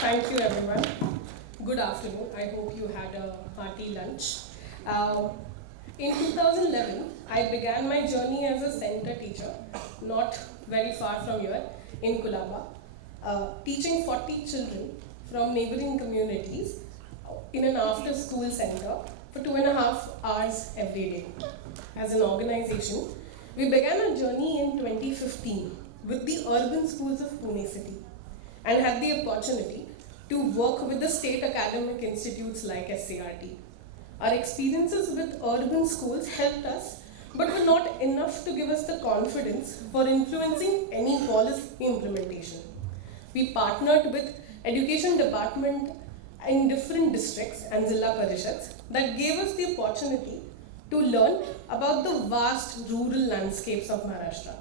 Thank you, everyone. Good afternoon. I hope you had a hearty lunch. Uh, in 2011, I began my journey as a center teacher, not very far from here, in Kulaba, teaching 40 children from neighboring communities in an after-school center for 2.5 hours every day. As an organization, we began our journey in 2015 with the urban schools of Pune city and had the opportunity to work with the state academic institutes like SCRT. Our experiences with urban schools helped us, but were not enough to give us the confidence for influencing any policy implementation. We partnered with education department in different districts and Zilla Parishads that gave us the opportunity to learn about the vast rural landscapes of Maharashtra.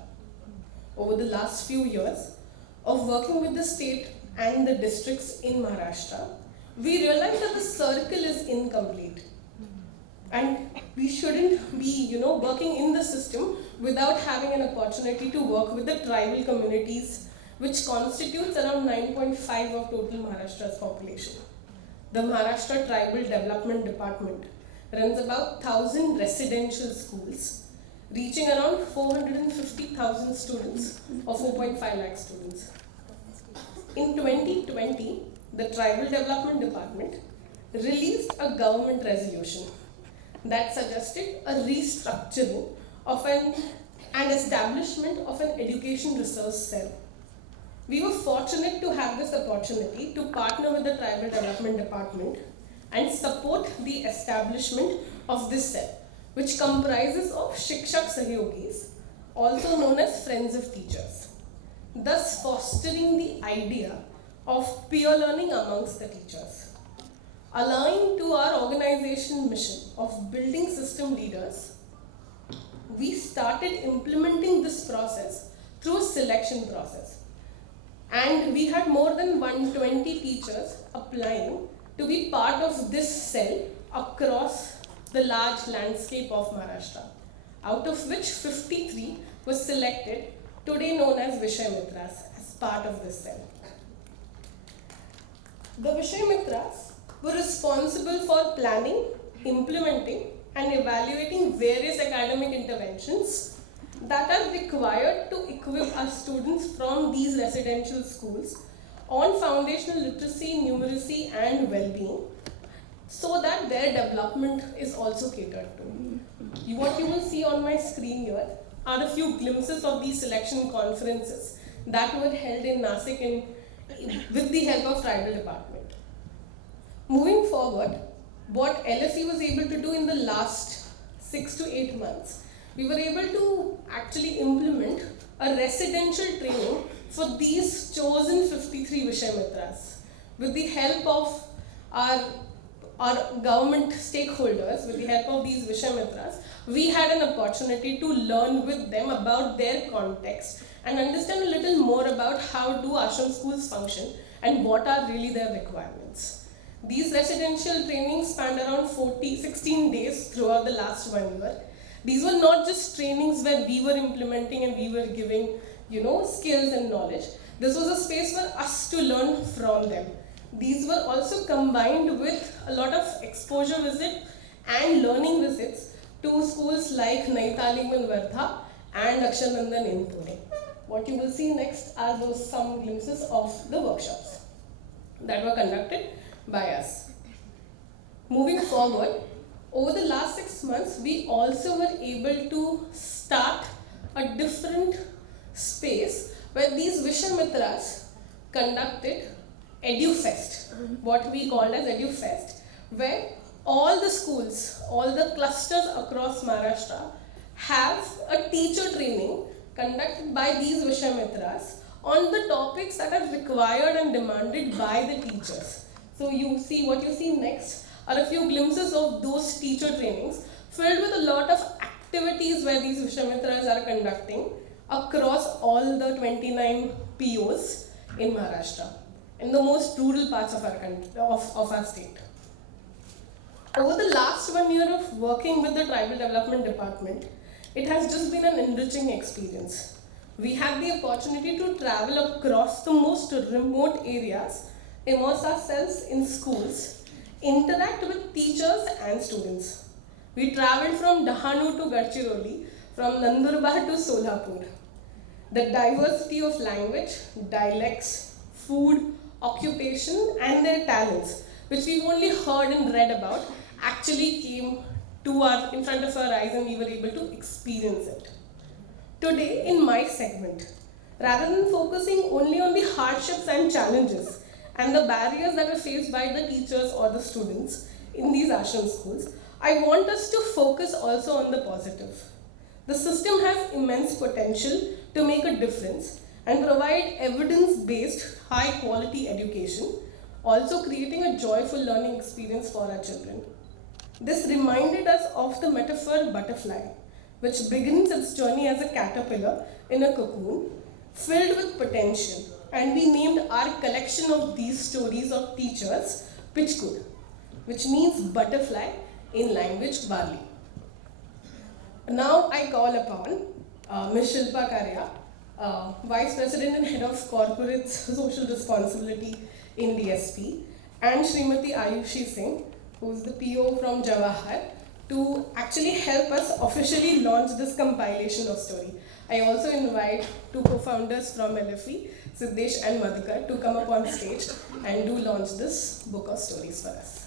Over the last few years of working with the state and the districts in Maharashtra, we realized that the circle is incomplete. And we shouldn't be, working in the system without having an opportunity to work with the tribal communities, which constitutes around 9.5 of total Maharashtra's population. The Maharashtra Tribal Development Department runs about 1,000 residential schools, reaching around 450,000 students or 4.5 lakh students. In 2020, the Tribal Development Department released a government resolution that suggested a restructuring of an establishment of an education research cell. We were fortunate to have this opportunity to partner with the Tribal Development Department and support the establishment of this cell, which comprises of Shikshak Sahyogis, also known as Friends of Teachers, thus fostering the idea of peer learning amongst the teachers. Aligned to our organization mission of building system leaders, we started implementing this process through a selection process. And we had more than 120 teachers applying to be part of this cell across the large landscape of Maharashtra, out of which 53 were selected, today known as Vishay Mitras, as part of this cell. The Vishay Mitras were responsible for planning, implementing, and evaluating various academic interventions that are required to equip our students from these residential schools on foundational literacy, numeracy, and well-being, so that their development is also catered to. What you will see on my screen here are a few glimpses of these selection conferences that were held in Nasik with the help of Tribal Department. Moving forward, what LSE was able to do in the last 6 to 8 months, we were able to actually implement a residential training for these chosen 53 Vishay Mitras. With the help of our government stakeholders, with the help of these Vishay Mitras, we had an opportunity to learn with them about their context and understand a little more about how do ashram schools function and what are really their requirements. These residential trainings spanned around 16 days throughout the last 1 year. These were not just trainings where we were implementing and we were giving, skills and knowledge. This was a space for us to learn from them. These were also combined with a lot of exposure visit and learning visits to schools like Naitalim in Vardha and Akshanandan in Pune. What you will see next are some glimpses of the workshops that were conducted by us. Moving forward, over the last 6 months, we also were able to start a different space where these Vishay Mitras conducted EduFest, what we called as EduFest, where all the schools, all the clusters across Maharashtra have a teacher training conducted by these Vishay Mitras on the topics that are required and demanded by the teachers. So what you see next are a few glimpses of those teacher trainings filled with a lot of activities where these Vishay Mitras are conducting across all the 29 POs in Maharashtra, in the most rural parts of our country, of our state. Over the last 1 year of working with the Tribal Development Department, it has just been an enriching experience. We had the opportunity to travel across the most remote areas immerse ourselves in schools, interact with teachers and students. We traveled from Dahanu to Gadchiroli, from Nandurbar to Solapur. The diversity of language, dialects, food, occupation, and their talents, which we've only heard and read about, actually came in front of our eyes and we were able to experience it. Today, in my segment, rather than focusing only on the hardships and challenges and the barriers that are faced by the teachers or the students in these ashram schools, I want us to focus also on the positive. The system has immense potential to make a difference and provide evidence-based, high-quality education, also creating a joyful learning experience for our children. This reminded us of the metaphor butterfly, which begins its journey as a caterpillar in a cocoon, filled with potential, and we named our collection of these stories of teachers Pichkud, which means butterfly in language Bali. Now I call upon Ms. Shilpa Karya, Vice President and Head of Corporate Social Responsibility in DSP, and Srimati Ayushi Singh, who is the PO from Jawahar, to actually help us officially launch this compilation of story. I also invite two co-founders from LFE, Siddesh and Madhukar, to come up on stage and do launch this book of stories for us.